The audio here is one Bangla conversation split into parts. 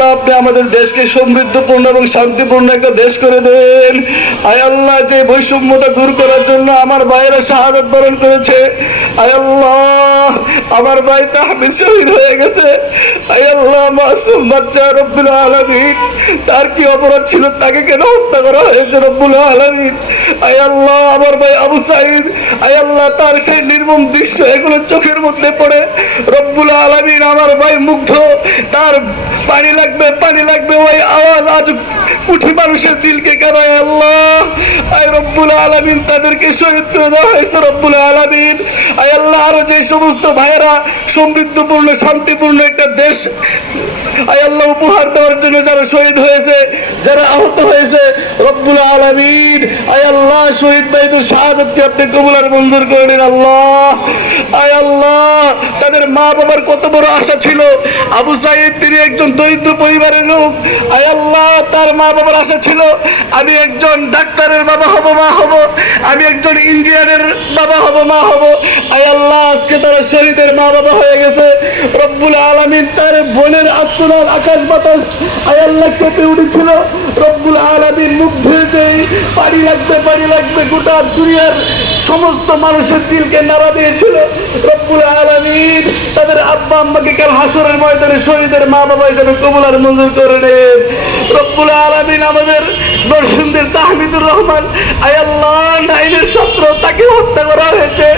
আল্লাহ, আপনি আমাদের দেশকে সমৃদ্ধপূর্ণ এবং শান্তিপূর্ণ একটা দেশ করে দেন। আয় আল্লাহ, যে বৈষম্যতা দূর করার জন্য আমার ভাইয়েরা শাহাদত বরণ করেছে। আয় আল্লাহ, আমার ভাই তাহমিদ শহীদ হয়ে গেছে। আয় আল্লাহ, মাসুম বাচ্চা রব্বুল আলমিন, তার কি অপরাধ ছিল তাকে কেন হত্যা করা হয়েছে রব্বুল আলমিন? আয় আল্লাহ, আমার ভাই আবু সাইদ, আয় আল্লাহ, তার সেই নির্মম দৃশ্য এগুলো চোখের মধ্যে পড়ে। রব্বুল আলমিন আমার ভাই মুগ্ধ, তার পানি লাগবে, পানি লাগবে, ওই আওয়াজ আজ কুঠি মানুষের দিলকে কাঁদায় আল্লাহ। আয় রব্বুল আলমিন, তাদেরকে শহীদ করে দেওয়া হয়েছে রব্বুল আলমিন। আয় আল্লাহ, আরও যে সমস্ত ভাইয়েরা সমৃদ্ধপূর্ণ, শান্তিপূর্ণ একটা দেশ আয় আল্লাহ, উপহার দেওয়ার জন্য যারা শহীদ হয়েছে, যারা আহত হয়েছে, রব্বুল আলমিন, আয় আল্লাহ, শহীদ ভাইদের শাহাদতকে আপনি কবুলার মঞ্জুর করে নিন, আল্লাহ। আয় আল্লাহ, তাদের মা বাবার কত বড় আশা ছিল। আবু সাইদ, তিনি একজন দরিদ্র পরিবারের লোক। আয় আল্লাহ, তার মা বাবার আশা ছিল, আমি একজন ডাক্তারের বাবা হব, মা হব। আমি একজন ইঞ্জিনিয়ারের বাবা হব, মা হব। আয় আল্লাহ তারা শহীদের মা বাবা হয়ে গেছে, রব্বুল আলমিন তার বোনের আত্মনাথ আকাশ বাতাস আয় আল্লাহ কেঁপে উঠেছিল। রব্বুল আলমিন মুগ্ধ হয়েছেই পানি লাগবে পানি লাগবে, গোটা দুনিয়ার সমস্ত মানুষের দিলকে নাড়া দিয়েছিল। রব্বুল আলমিন তাদের আব্বা আম্মাকে কাল হাসরের ময়দানে শহীদের মা বাবা হিসেবে কবুলার মঞ্জুর করে নেন। রব্বুল আলমিন আমাদের নরসিংদের তাহমিদুর রহমান আয় আল্লাহ নাইনের ছাত্র তাকে হত্যা করা হয়েছে।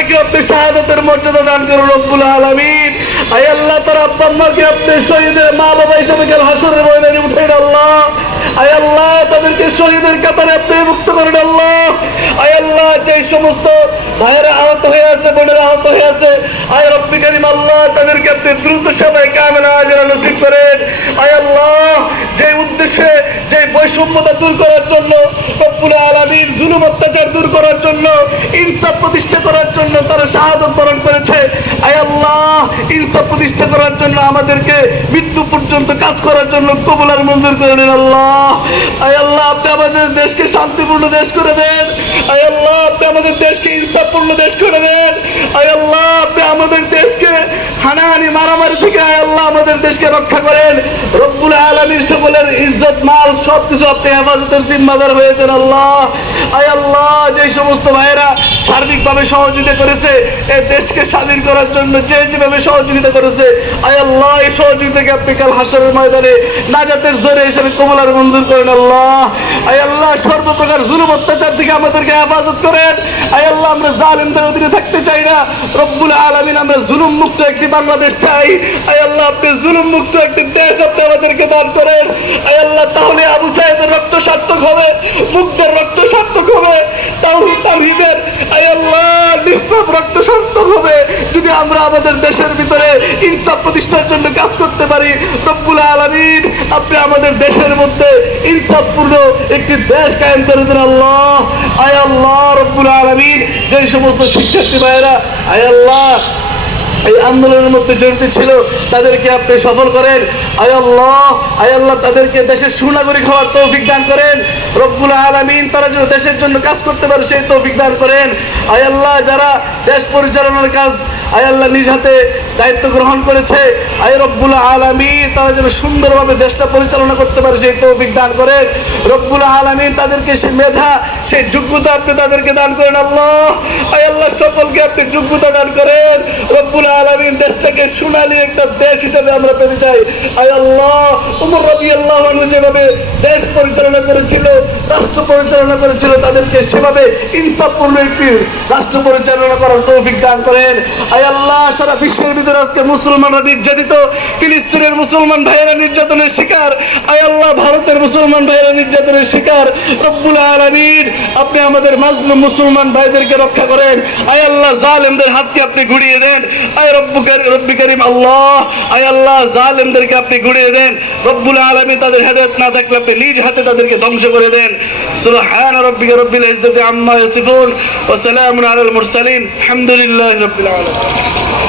তাকে আপনি শাহাদতের মর্যাদা দান করুন রব্বুল আলমিন। আয় আল্লাহ, তার আব্বা আম্মাকে আপনি শহীদের মা বাবা হিসেবে কাল হাসরের ময়দানে উঠেন আল্লাহ। আয় আল্লাহ, তাদেরকে শহীদের কাতারে আপনি মুক্ত করেন আল্লাহ। আয় আল্লাহ যে সমস্ত ভাইয়েরা আহত হয়ে আছে, বোনেরা আহত হয়ে আছে, আয় রব্বি করিম আল্লাহ, তাদেরকে আপনি দ্রুত সবাই কামনা আজরা নসিব করেন। আয় আল্লাহ যে যে বৈষম্যতা দূর করার জন্য, রব্বুল আলমীর জুলুম অত্যাচার দূর করার জন্য, ইনসাফ প্রতিষ্ঠা করার জন্য তারা শাহাদত করেছে। ইনসাফ প্রতিষ্ঠা করার জন্য আমাদেরকে মৃত্যু পর্যন্ত কাজ করার জন্য কবুলার মঞ্জুর করে নেন আল্লাহ। আয় আল্লাহ, আপনি আমাদের দেশকে শান্তিপূর্ণ দেশ করে দেন। আয় আল্লাহ, আপনি আমাদের দেশকে ইনসাফপূর্ণ দেশ করে দেন। আয় আল্লাহ, আপনি আমাদের দেশকে হানাহানি, মারামারি থেকে, আয় আল্লাহ, আমাদের দেশকে রক্ষা করেন। রব্বুল আলমীর সকলের ইজ্জত, মাল সব কিছু আপনি হেফাজতের জিম্মাদার হয়েছেন আল্লাহ। আয় আল্লাহ যে সমস্ত ভাইয়েরা সার্বিকভাবে সহযোগিতা করেছে এই দেশকে স্বাধীন করার জন্য যে যেভাবে সহযোগিতা করেছে আল্লাহ, এই সহযোগিতাকে আপনি কাল হাসরের ময়দানে নাজাতের জোরে হিসেবে কমলার মঞ্জুর করেন আল্লাহ। আয় আল্লাহ, সর্বপ্রকার জুলুম অত্যাচার থেকে আমাদেরকে হেফাজত করেন। আয় আল্লাহ, আমরা জালিমদের অধীনে থাকতে চাই না। রব্বুল আলমিন, আমরা জুলুম মুক্ত একটি বাংলাদেশ চাই। আয় আল্লাহ, আপনি জুলুম মুক্ত একটি দেশ আপনি আমাদেরকে দান করেন। আয় আল্লাহ, তাহলে আবু সাহেবের রক্ত সার্থক হবে মুক্তের রক্ত সার্থক হবে তাওহিদ তাওহিদের আয় আল্লাহ নিষ্পাপ রক্ত সার্থক হবে যদি আমরা আমাদের দেশের ভিতরে ইনসাফ প্রতিষ্ঠার জন্য কাজ করতে পারি। রব্বুল আলমিন, আপনি আমাদের দেশের মধ্যে ইনসাফপূর্ণ একটি দেশ কায়েম করে দেন আল্লাহ। আয় আল্লাহ রব্বুল আলমিন, যে সমস্ত শিক্ষার্থী ভাইয়েরা, আয় আল্লাহ, এই আন্দোলনের মধ্যে জড়িত ছিল, তাদেরকে আপনি সফল করেন। আয় আল্লাহ আয় আল্লাহ, তাদেরকে দেশের সুনাগরিক হওয়ার তৌফিক দান করেন। রব্বুল আলমিন, তারা যেন দেশের জন্য কাজ করতে পারে, সেই তৌফিক দান করেন। আয় আল্লাহ, যারা দেশ পরিচালনার কাজ আয় আল্লাহ নিজ হাতে দায়িত্ব গ্রহণ করেছে। আয় রব্বুল আলমী তারা যেন সুন্দরভাবে দেশটা পরিচালনা করতে পারে, সেই তৌফিক দান করেন। রব্বুল আলমী তাদেরকে সেই মেধা, সেই যোগ্যতা আপনি তাদেরকে দান করেন, আল্লাহ। আয় আল্লাহ সকলকে আপনি যোগ্যতা দান করেন। রব্বুল আলমিন দেশটাকে সোনালি একটা দেশ হিসাবে আমরা পেতে চাই। আয় আল্লাহ, উমর রবি আল্লাহ যেভাবে দেশ পরিচালনা করেছিল, রাষ্ট্র পরিচালনা করেছিল, তাদেরকে সেভাবে ইনসাফপূর্ণ একটি রাষ্ট্র পরিচালনা করার তৌফিক দান করেন। আয় আল্লাহ, সারা বিশ্বের ভিতরে আজকে মুসলমানরা নির্যাতিত, ফিলিস্তিনের মুসলমান ভাইয়েরা নির্যাতনের শিকার, আয় আল্লাহ, ভারতের মুসলমান ভাইয়েরা নির্যাতনের শিকার। রব্বুল আলমিন, আপনি আমাদের মাজলুম মুসলমান ভাইদেরকে রক্ষা করেন। আয় আল্লাহ, জালেমদের হাতকে আপনি ঘুরিয়ে দেন। আয় রব্বু করি- রব্বি করিম আল্লাহ, আয় আল্লাহ, জালেমদেরকে আপনি ঘুরিয়ে দেন। রব্বুল আলমী তাদের হেদায়ত না থাকলে আপনি নিজ হাতে তাদেরকে ধ্বংস করে দেন। সুবহান রব্বিকা রব্বিল ইজ্জতি আম্মা ইয়াসিফুন, ওয়া সালামুন আলাল মুরসালিন। আলহামদুলিল্লাহি রাব্বিল আলামিন। Oh,